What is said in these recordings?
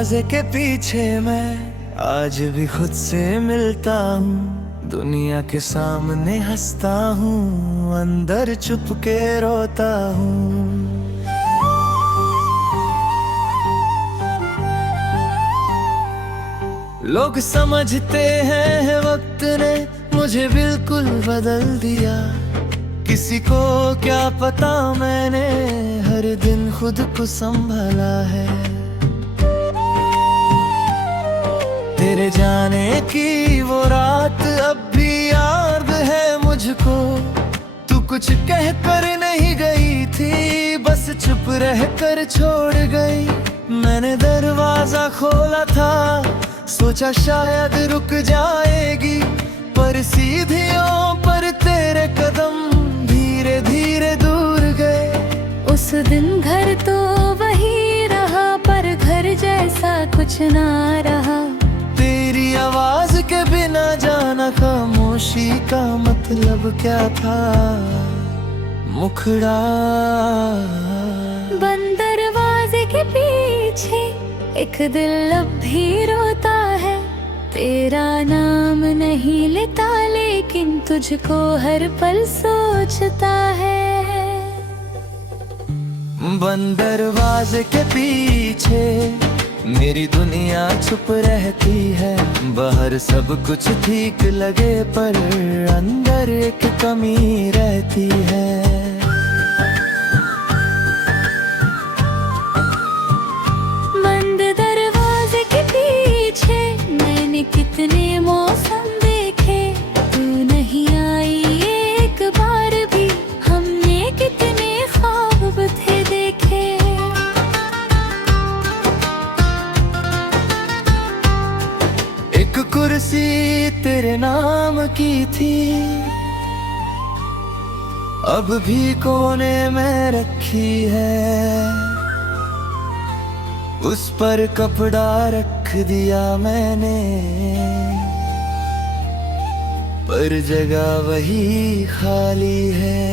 दरवाजे के पीछे मैं आज भी खुद से मिलता हूँ। दुनिया के सामने हंसता हूँ, अंदर चुप के रोता हूँ। लोग समझते हैं वक्त ने मुझे बिल्कुल बदल दिया। किसी को क्या पता मैंने हर दिन खुद को संभाला है। तेरे जाने की वो रात अब भी याद है मुझको। तू कुछ कह कर नहीं गई थी, बस चुप रह कर छोड़ गई। मैंने दरवाजा खोला था, सोचा शायद रुक जाएगी, पर सीढ़ियों पर तेरे कदम धीरे धीरे दूर गए। उस दिन घर तो वही रहा, पर घर जैसा कुछ ना रहा। तेरी आवाज के बिना जाना खामोशी का मतलब क्या था। मुखड़ा बंद दरवाजे के पीछे एक दिल अब भी रोता है। तेरा नाम नहीं लेता, लेकिन तुझको हर पल सोचता है। बंद दरवाजे के पीछे मेरी दुनिया चुप रहती है। बाहर सब कुछ ठीक लगे, पर अंदर एक कमी रहती है। बंद दरवाजे के पीछे मैंने कितने मौसम देखे, तू नहीं आई एक बार भी। हमने कितने ख्वाब थे देखे। एक कुर्सी तेरे नाम की थी, अब भी कोने में रखी है। उस पर कपड़ा रख दिया मैंने, पर जगह वही खाली है।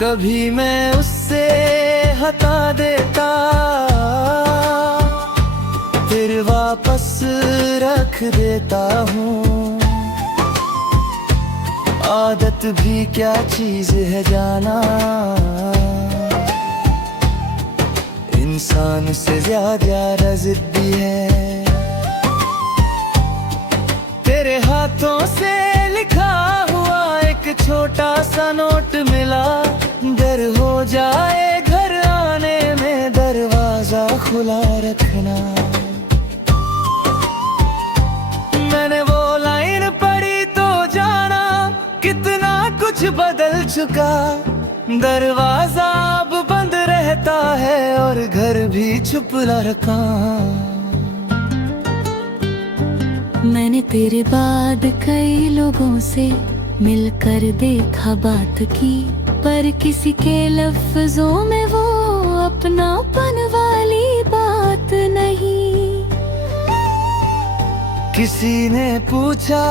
कभी मैं उससे हटा देता, फिर वापस रख देता हूँ। आदत भी क्या चीज है जाना, इंसान से ज्यादा जिद्दी है। तेरे हाथों से लिखा हुआ एक छोटा सा नोट मिला। डर हो जाए घर आने में, दरवाजा खुला रखना। मैंने वो लाइन पढ़ी तो जाना कितना कुछ बदल चुका। दरवाजा अब बंद रहता है और घर भी चुप लड़का। मैंने तेरे बाद कई लोगों से मिलकर देखा बात की, पर किसी के लफ्जों में वो अपनापन वाली बात नहीं। किसी ने पूछा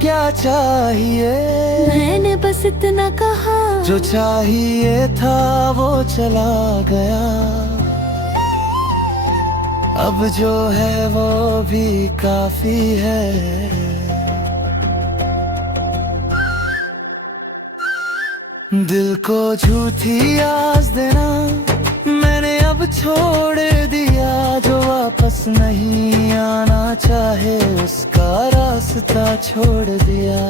क्या चाहिए, मैंने बस इतना कहा, जो चाहिए था वो चला गया। अब जो है वो भी काफी है। दिल को झूठी आस देना मैंने अब छोड़ दिया। जो वापस नहीं आना चाहे उसका रास्ता छोड़ दिया।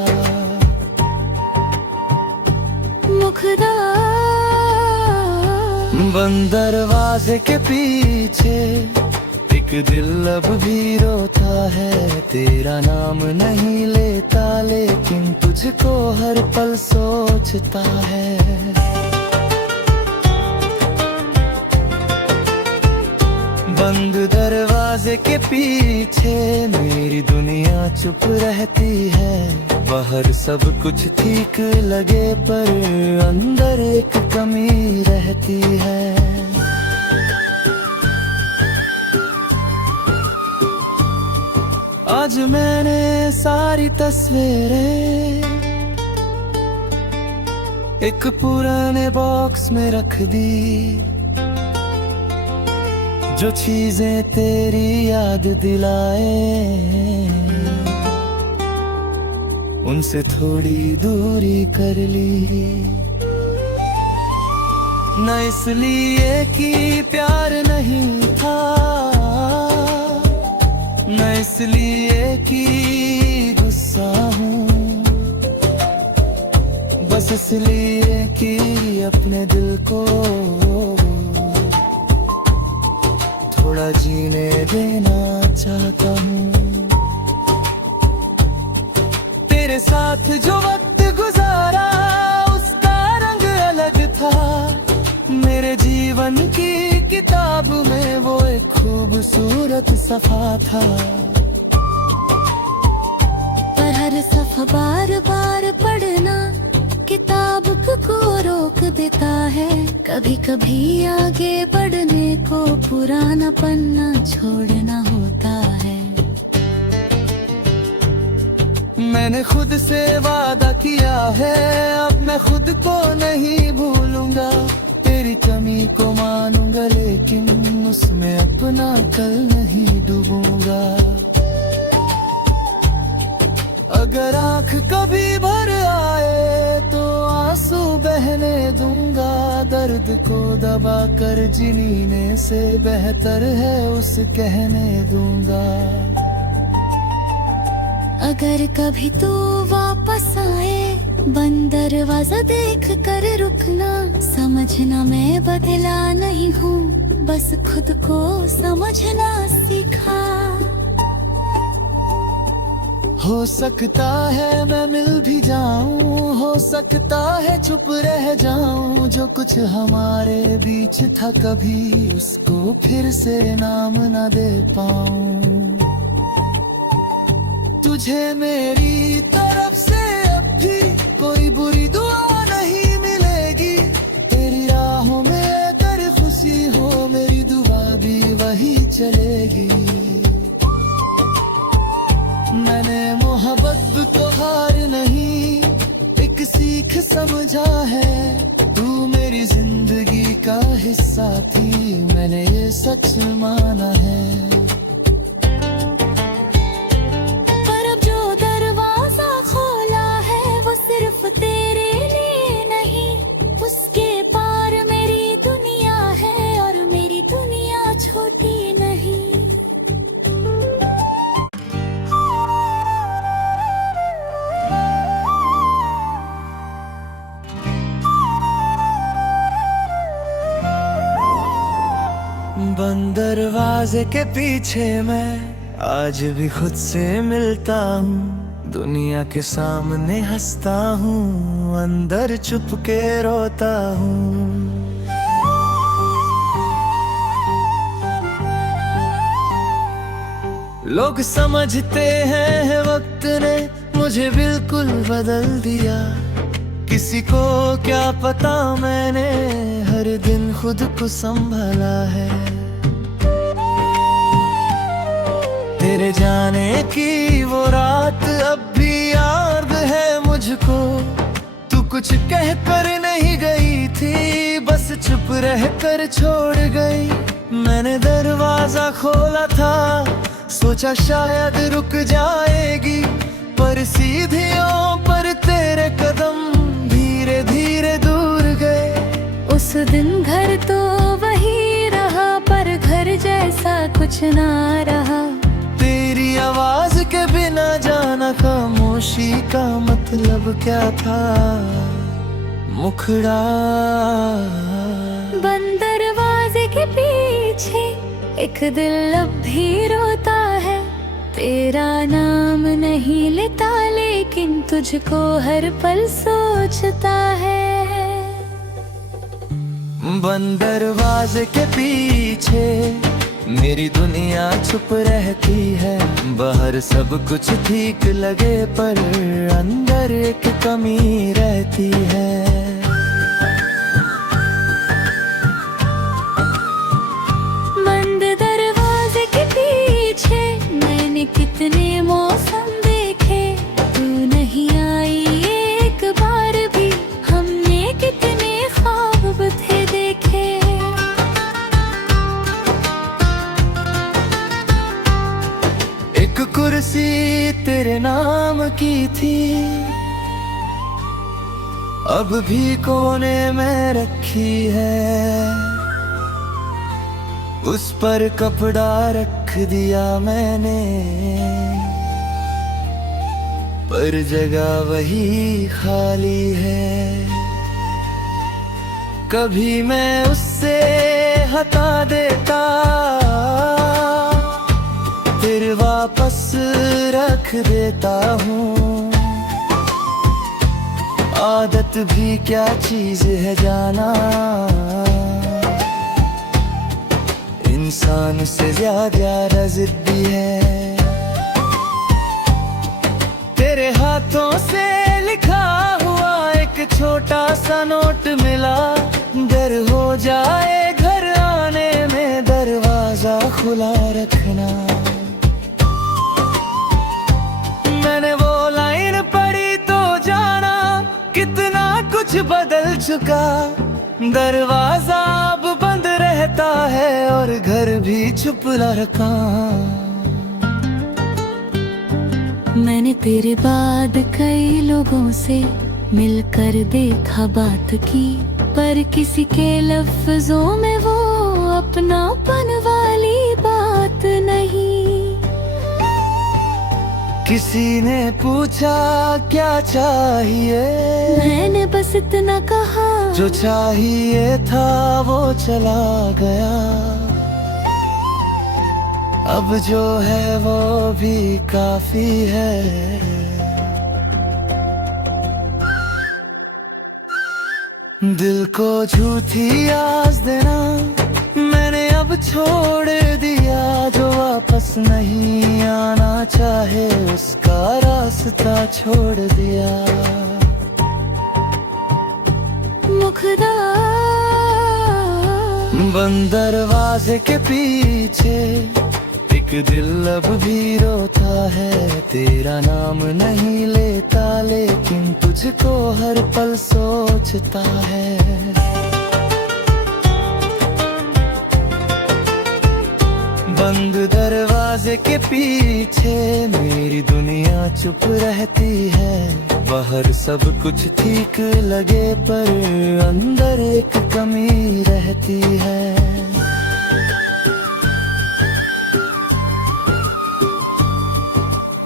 मुखड़ा बंद दरवाजे के पीछे एक दिल अब भी रोता है। तेरा नाम नहीं लेता, लेकिन तुझको हर पल सोचता है। बंद दरवाजे के पीछे मेरी दुनिया चुप रहती है। बाहर सब कुछ ठीक लगे, पर अंदर एक कमी रहती है। आज मैंने सारी तस्वीरें एक पुराने बॉक्स में रख दी। जो चीजें तेरी याद दिलाए उनसे थोड़ी दूरी कर ली। न इसलिए कि प्यार नहीं था, न इसलिए कि गुस्सा हूँ, बस इसलिए कि अपने दिल को थोड़ा जीने देना चाहता हूँ। तेरे साथ जो वक्त गुजारा उसका रंग अलग था, मेरे जीवन की किताब में वो एक खूबसूरत सफा था। पर हर सफा बार बार पढ़ना किताब को रोक देता है। कभी कभी आगे बढ़ने को पुराना पन्ना छोड़ना होता है। मैंने खुद से वादा किया है, अब मैं खुद को नहीं भूलूंगा। तेरी कमी को मानूंगा लेकिन उसमें अपना कल नहीं डूबूंगा। अगर आंख कभी भर आए तो आंसू बहने दूंगा। दर्द को दबा कर जीने से बेहतर है उस कहने दूंगा। अगर कभी तू वापस आए बंद दरवाजा देख कर रुकना। समझना मैं बदला नहीं हूँ, बस खुद को समझना सीखा। हो सकता है मैं मिल भी जाऊं, हो सकता है चुप रह जाऊं। जो कुछ हमारे बीच था कभी उसको फिर से नाम न दे पाऊं। तुझे मेरी तरफ से अब भी कोई बुरी दुआ नहीं मिलेगी। तेरी राहों में अगर खुशी हो मेरी दुआ भी वही चलेगी। मैंने मोहब्बत को हार नहीं एक सीख समझा है। तू मेरी जिंदगी का हिस्सा थी, मैंने ये सच माना है। पर अब जो दरवाजा खोला है वो सिर्फ तेरे लिए नहीं, उसके पार मेरी दुनिया है और मेरी दुनिया छोटी नहीं। बंद दरवाजे के पीछे मैं आज भी खुद से मिलता हूँ। दुनिया के सामने हंसता हूँ, अंदर चुप के रोता हूँ। लोग समझते हैं वक्त ने मुझे बिल्कुल बदल दिया। किसी को क्या पता मैंने हर दिन खुद को संभाला है। तेरे जाने की वो रात अब भी याद है मुझको। तू कुछ कह कर नहीं गई थी, बस चुप रह कर छोड़ गई। मैंने दरवाजा खोला था, सोचा शायद रुक जाएगी, पर सीढ़ियों पर तेरे कदम धीरे धीरे दूर गए। उस दिन घर तो वही रहा पर घर जैसा कुछ ना रहा। तेरी आवाज के बिना जाना खामोशी का मतलब क्या था। मुखड़ा बंद दरवाजे के पीछे एक दिल अब भी रोता है। तेरा नाम नहीं लेता लेकिन तुझको हर पल सोचता है। बंद दरवाजे के पीछे मेरी दुनिया चुप रहती है। बाहर सब कुछ ठीक लगे पर अंदर एक कमी रहती है। बंद दरवाजे के पीछे मैंने कितने मौसम देखे, तू नहीं आई एक बार भी। हमने कितने ख्वाब थे देखे। कुर्सी तेरे नाम की थी, अब भी कोने में रखी है। उस पर कपड़ा रख दिया मैंने, पर जगह वही खाली है। कभी मैं उससे हटा देता, फिर वापस रख देता हूँ। आदत भी क्या चीज है जाना, इंसान से ज्यादा जिद्दी है। तेरे हाथों से लिखा हुआ एक छोटा सा नोट मिला, डर हो जाए घर आने में दरवाजा खुला रखना। मैंने वो लाइन पढ़ी तो जाना कितना कुछ बदल चुका। दरवाजा अब बंद रहता है और घर भी चुप लड़का। मैंने तेरे बाद कई लोगों से मिलकर देखा बात की, पर किसी के लफ्जों में वो अपनापन वाली बात नहीं। किसी ने पूछा क्या चाहिए, मैंने बस इतना कहा, जो चाहिए था वो चला गया। अब जो है वो भी काफी है। दिल को झूठी आस देना मैंने अब छोड़ दिया। जो वापस नहीं आना चाहे उसका रास्ता छोड़ दिया। मुखदा बंद दरवाजे के पीछे एक दिल अब भी रोता है। तेरा नाम नहीं लेता लेकिन तुझको हर पल सोचता है। बंद दरवाजे के पीछे मेरी दुनिया चुप रहती है। बाहर सब कुछ ठीक लगे पर अंदर एक कमी रहती है।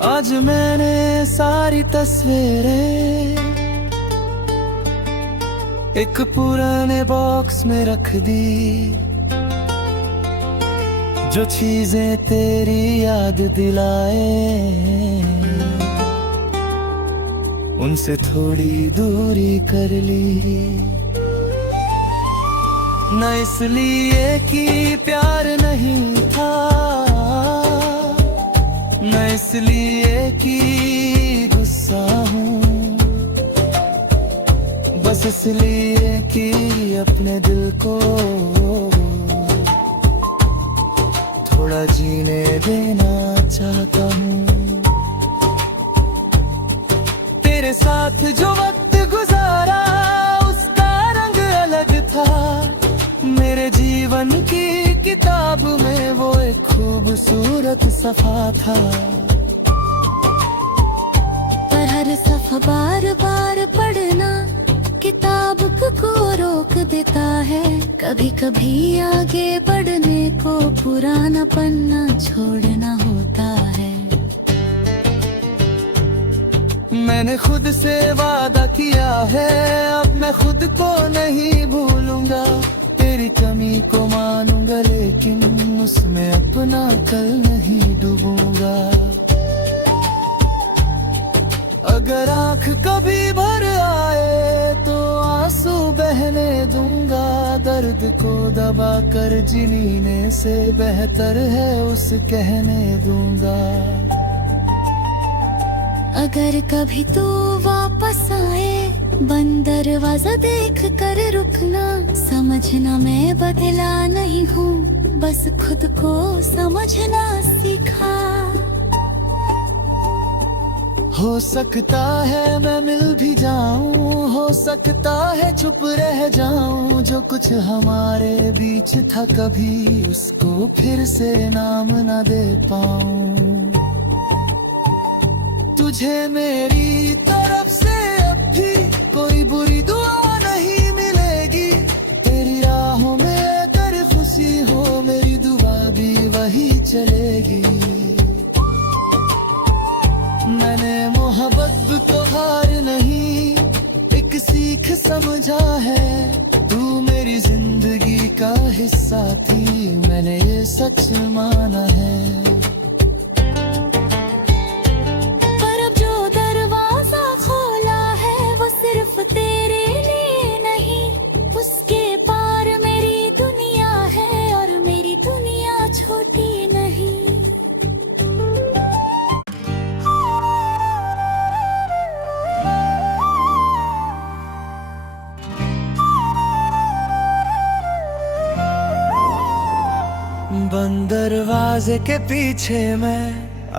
आज मैंने सारी तस्वीरें एक पुराने बॉक्स में रख दी। जो चीजें तेरी याद दिलाए उनसे थोड़ी दूरी कर ली। न इसलिए कि प्यार नहीं था, न इसलिए कि गुस्सा हूँ, बस इसलिए कि अपने दिल को थोड़ा जीने देना चाहता हूँ। तेरे साथ जो वक्त गुजारा उसका रंग अलग था। मेरे जीवन की किताब में वो एक खूबसूरत सफा था। पर हर सफा बार बार पढ़ना किताब को रोक देता है। कभी कभी आगे बढ़ने को पुराना पन्ना छोड़ना होता है। मैंने खुद से वादा किया है अब मैं खुद को नहीं भूलूंगा। तेरी कमी को मानूंगा लेकिन उसमें अपना कल नहीं डूबूंगा। अगर आँख कभी भर आए तो आंसू बहने दूंगा। दर्द को दबा कर जीने से बेहतर है उस कहने दूंगा। अगर कभी तू वापस आए बंद दरवाजा देख कर रुकना। समझना मैं बदला नहीं हूँ, बस खुद को समझना सीखा। हो सकता है मैं मिल भी जाऊं, हो सकता है चुप रह जाऊं। जो कुछ हमारे बीच था कभी उसको फिर से नाम ना दे पाऊं। तुझे मेरी तरफ से अब भी कोई बुरी दुआ नहीं मिलेगी। तेरी राहों में अगर खुशी हो मेरी दुआ भी वही चलेगी। मैंने मोहब्बत को हार नहीं एक सीख समझा है। तू मेरी जिंदगी का हिस्सा थी मैंने ये सच माना है। पर अब जो दरवाजा खोला है वो सिर्फ तेरे लिए नहीं, उसके पार मेरी दुनिया है और मेरी दुनिया छोटी नहीं। बंद दरवाजे के पीछे मैं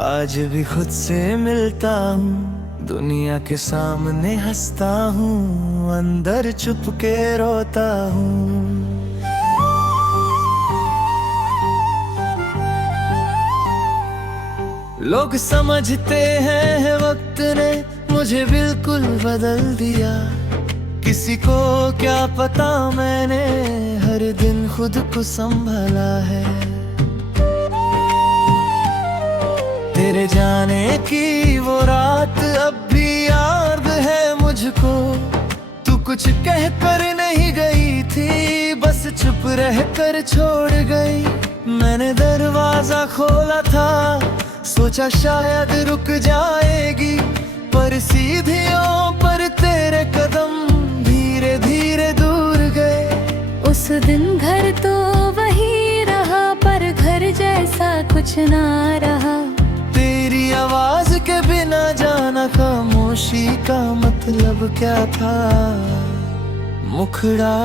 आज भी खुद से मिलता हूँ। दुनिया के सामने हंसता हूँ अंदर चुप के रोता हूँ। लोग समझते हैं वक्त ने मुझे बिल्कुल बदल दिया। किसी को क्या पता मैंने हर दिन खुद को संभाला है। तेरे जाने की वो रात अब भी याद है मुझको। तू कुछ कह कर नहीं गई थी बस चुप रह कर छोड़ गई। मैंने दरवाजा खोला था सोचा शायद रुक जाएगी, पर सीढ़ियों पर तेरे कदम धीरे धीरे दूर गए। उस दिन घर तो वही रहा पर घर जैसा कुछ ना रहा। तेरी आवाज के बिना जाना खामोशी का मतलब क्या था। मुखड़ा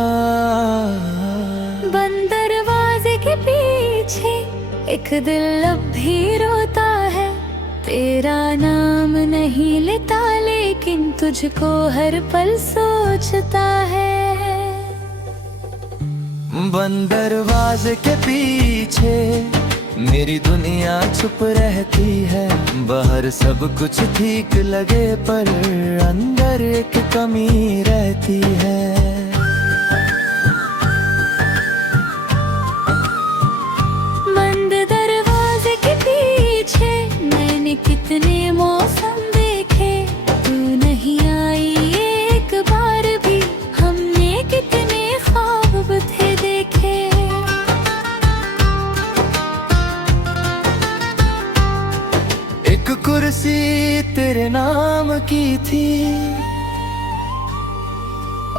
बंद दरवाजे के पीछे एक दिल अब भी रोता है। तेरा नाम नहीं लेता लेकिन तुझको हर पल सोचता है। बंद दरवाजे के पीछे मेरी दुनिया चुप रहती है। बाहर सब कुछ ठीक लगे पर अंदर एक कमी रहती है। बंद दरवाजे के पीछे मैंने कितने मौसम देखे, तू नहीं आई एक बार भी। हमने कितने ख्वाब थे देखे। एक कुर्सी तेरे नाम की थी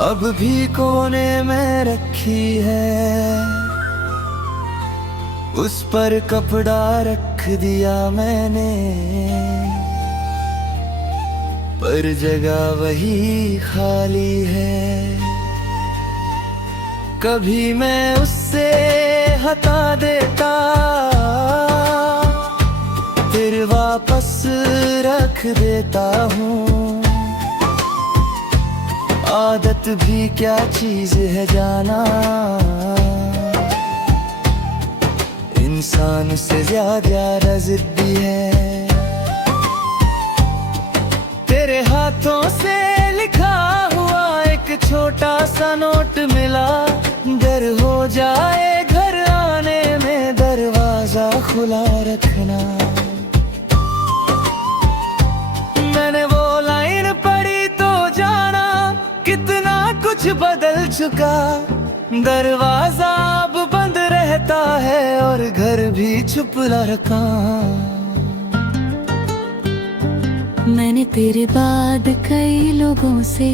अब भी कोने में रखी है। उस पर कपड़ा रख दिया मैंने पर जगह वही खाली है। कभी मैं उससे हटा देता फिर वापस रख देता हूँ। आदत भी क्या चीज है जाना, इंसान से ज्यादा जिद्दी है। तेरे हाथों से लिखा हुआ एक छोटा सा नोट मिला। डर हो जाए घर आने में दरवाजा खुला रखना। मैंने वो लाइन पढ़ी तो जाना कितना कुछ बदल चुका। दरवाजा अब बंद रहता है और घर भी चुप लड़का। मैंने तेरे बाद कई लोगों से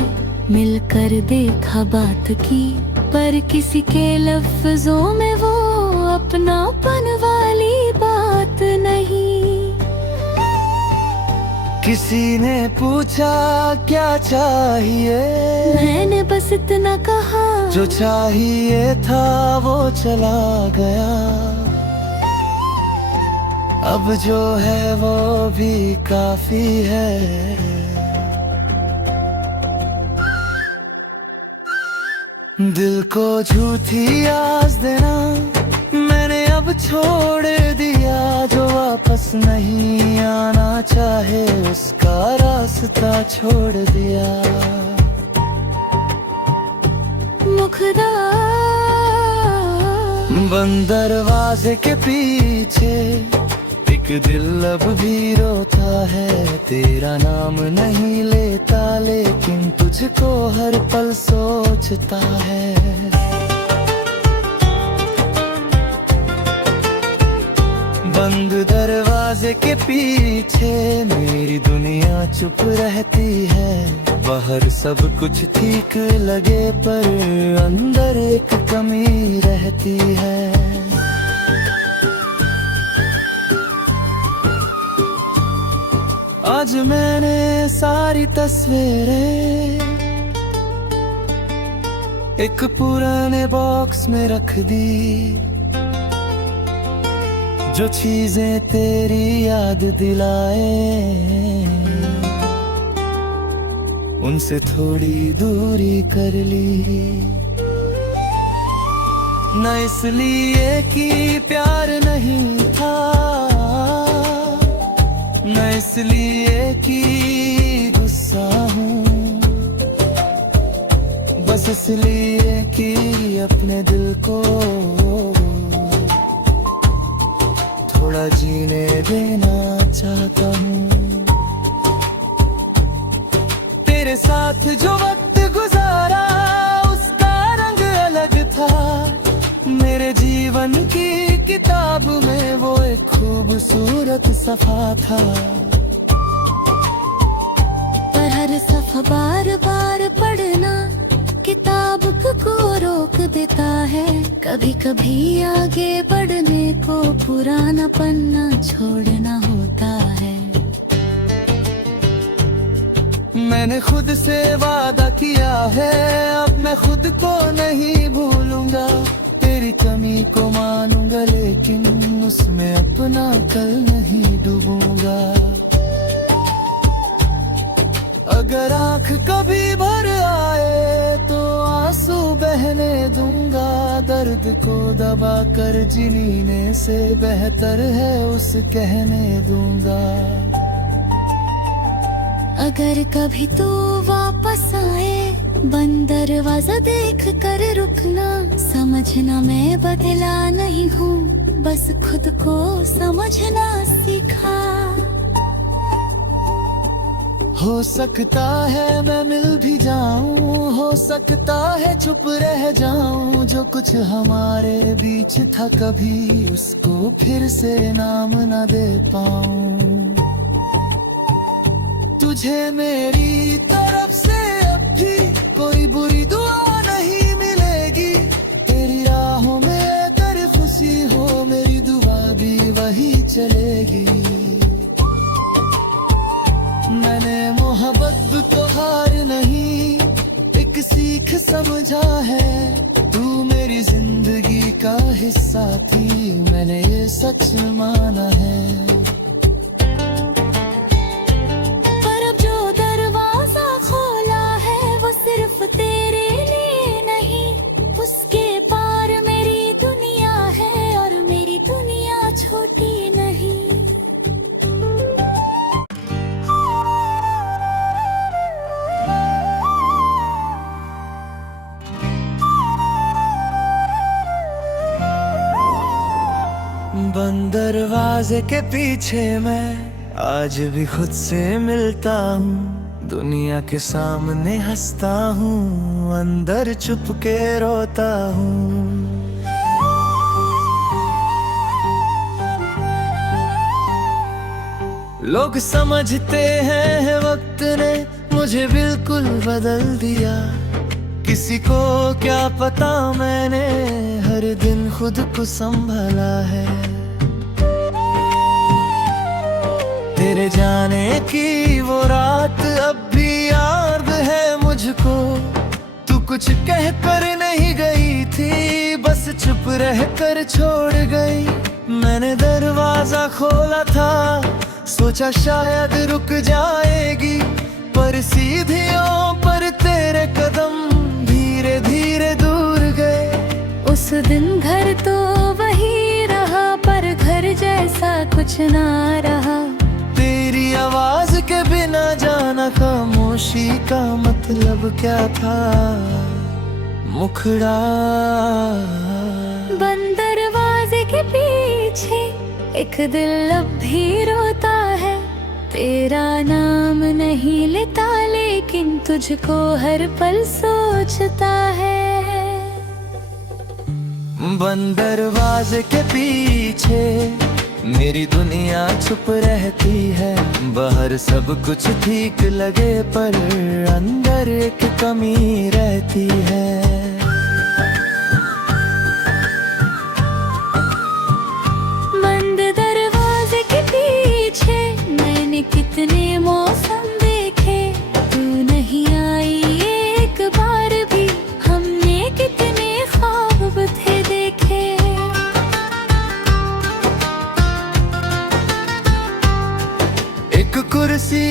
मिलकर देखा बात की, पर किसी के लफ्जों में वो अपनापन वाली बात नहीं। किसी ने पूछा क्या चाहिए, मैंने बस इतना कहा जो चाहिए था वो चला गया। अब जो है वो भी काफी है। दिल को झूठी आस देना मैंने अब अब छोड़ दिया, जो वापस नहीं आना चाहे उसका रास्ता छोड़ दिया। मुखदा बंद दरवाजे के पीछे एक दिल अब भी रोता है, तेरा नाम नहीं लेता लेकिन तुझको हर पल सोचता है। बंद दरवाजे के पीछे मेरी दुनिया चुप रहती है, बाहर सब कुछ ठीक लगे पर अंदर एक कमी रहती है। आज मैंने सारी तस्वीरें एक पुराने बॉक्स में रख दी, जो चीजें तेरी याद दिलाए उनसे थोड़ी दूरी कर ली। न इसलिए कि प्यार नहीं था, न इसलिए कि गुस्सा हूँ, बस इसलिए कि अपने दिल को थोड़ा जीने देना चाहता हूँ। तेरे साथ जो वक्त गुजारा उसका रंग अलग था, मेरे जीवन की किताब में वो एक खूबसूरत सफा था। पर हर सफा बार बार पढ़ना किताब को रोक देता है, कभी कभी आगे बढ़ने को पुराना पन्ना छोड़ना होता है। मैंने खुद से वादा किया है, अब मैं खुद को नहीं भूलूंगा, तेरी कमी को मानूंगा लेकिन उसमें अपना कल नहीं डूबूंगा। अगर आंख कभी भर आए तो आंसू बहने दूंगा, दर्द को दबा कर जीने से बेहतर है उस कहने दूंगा। अगर कभी तू वापस आए बंद दरवाजा देख कर रुकना, समझना मैं बदला नहीं हूँ, बस खुद को समझना सीखा। हो सकता है मैं मिल भी जाऊं, हो सकता है चुप रह जाऊं, जो कुछ हमारे बीच था कभी उसको फिर से नाम न दे पाऊं। तुझे मेरी तरफ से अब भी कोई बुरी दुआ नहीं मिलेगी, तेरी राहों में अगर खुशी हो मेरी दुआ भी वही चलेगी। मैंने मोहब्बत को हार नहीं एक सीख समझा है, तू मेरी जिंदगी का हिस्सा थी मैंने ये सच माना है। पर अब जो दरवाजा खोला है वो सिर्फ तेरे लिए नहीं, उसके पार मेरी दुनिया है और मेरी दुनिया छोटी नहीं। बंद दरवाजे के पीछे मैं आज भी खुद से मिलता हूँ, दुनिया के सामने हंसता हूँ, अंदर चुप के रोता हूँ। लोग समझते हैं वक्त ने मुझे बिल्कुल बदल दिया, किसी को क्या पता मैंने हर दिन खुद को संभाला है। तेरे जाने की वो रात अब भी याद है मुझको, तू कुछ कह कर नहीं गई थी, बस चुप रह कर छोड़ गई। मैंने दरवाजा खोला था, सोचा शायद रुक जाएगी, पर सीढ़ियों पर तेरे कदम धीरे धीरे दूर गए। उस दिन घर तो वही रहा, कुछ ना रहा। तेरी आवाज के बिना जाना खामोशी का मतलब क्या था। मुखड़ा बंद दरवाजे के पीछे एक दिल अब भी रोता है। तेरा नाम नहीं लेता लेकिन तुझको हर पल सोचता है। बंद दरवाजे के पीछे मेरी दुनिया चुप रहती है। बाहर सब कुछ ठीक लगे पर अंदर एक कमी रहती है। बंद दरवाजे के पीछे मैंने कितने मौसम देखे, तू नहीं आई एक बार भी। हमने कितने ख्वाब थे देखे। एक कुर्सी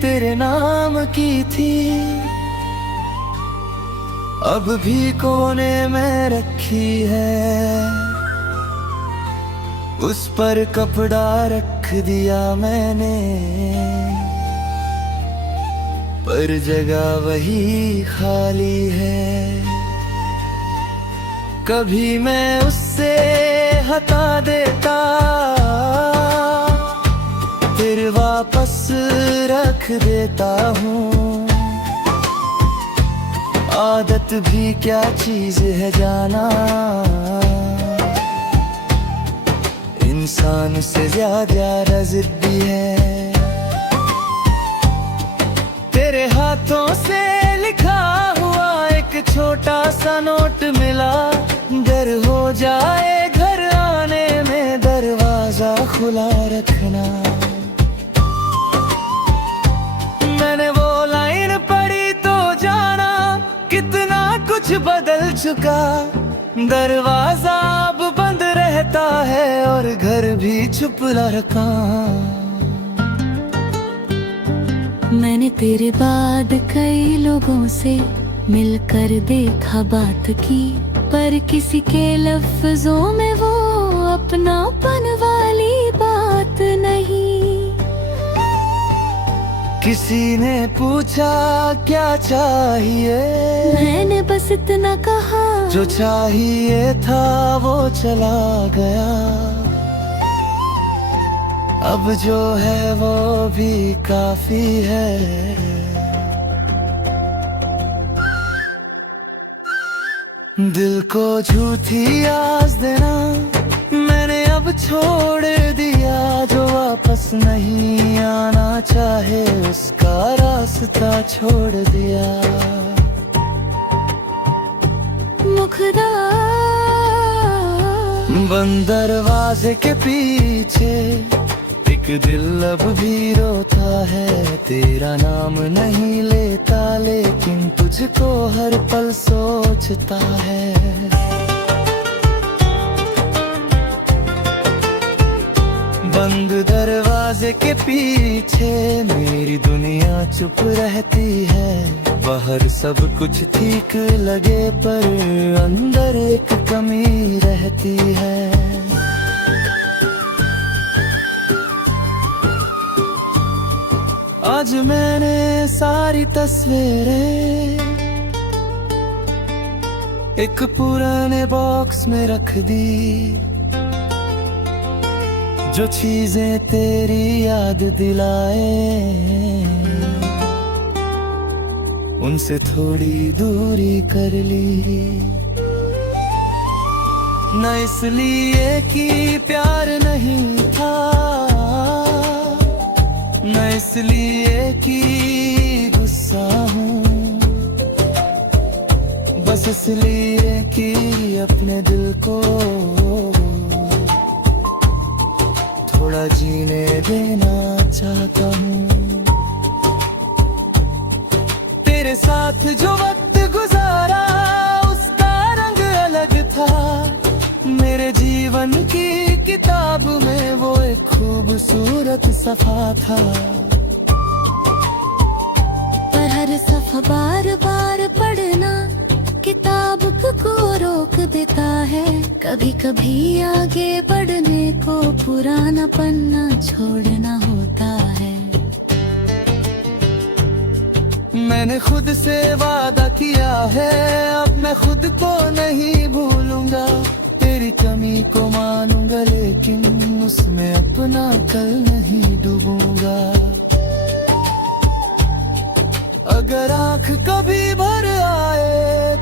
तेरे नाम की थी, अब भी कोने में रखी है। उस पर कपड़ा रख दिया मैंने, पर जगह वही खाली है। कभी मैं उससे हटा देता, फिर वापस रख देता हूँ। आदत भी क्या चीज है जाना, इंसान से ज्यादा जिद्दी है। तेरे हाथों से लिखा हुआ एक छोटा सा नोट मिला। डर हो जाए घर आने में दरवाजा खुला रखना। मैंने वो लाइन पढ़ी तो जाना कितना कुछ बदल चुका। दरवाजा अब बंद रहता है और घर भी चुप लड़का। मैंने तेरे बाद कई लोगों से मिलकर देखा बात की, पर किसी के लफ्जों में वो अपनापन वाली बात नहीं। किसी ने पूछा क्या चाहिए, मैंने बस इतना कहा, जो चाहिए था वो चला गया। अब जो है वो भी काफी है। दिल को झूठी आस देना मैंने अब छोड़ दिया। जो वापस नहीं आना चाहे उसका रास्ता छोड़ दिया। मुखड़ा बंद दरवाजे के पीछे एक दिल अब भी रोता है। तेरा नाम नहीं लेता लेकिन तुझको हर पल सोचता है। बंद दरवाजे के पीछे मेरी दुनिया चुप रहती है। बाहर सब कुछ ठीक लगे पर अंदर एक कमी रहती है। आज मैंने सारी तस्वीरें एक पुराने बॉक्स में रख दी। जो चीजें तेरी याद दिलाए उनसे थोड़ी दूरी कर ली। न इसलिए कि प्यार नहीं था, न इसलिए कि गुस्सा हूँ, बस इसलिए कि अपने दिल को थोड़ा जीने देना चाहता हूँ। तेरे साथ जो वक्त गुजारा उसका रंग अलग था। मेरे जीवन की किताब में वो एक खूबसूरत सफा था। पर हर सफा बार बार पढ़ना किताब को रोक देता है। कभी कभी आगे बढ़ने को पुराना पन्ना छोड़ना होता है। मैंने खुद से वादा किया है, अब मैं खुद को नहीं भूलूंगा। तेरी कमी को मानूंगा, लेकिन उसमें अपना कल नहीं डूबूंगा। अगर आंख कभी भर आए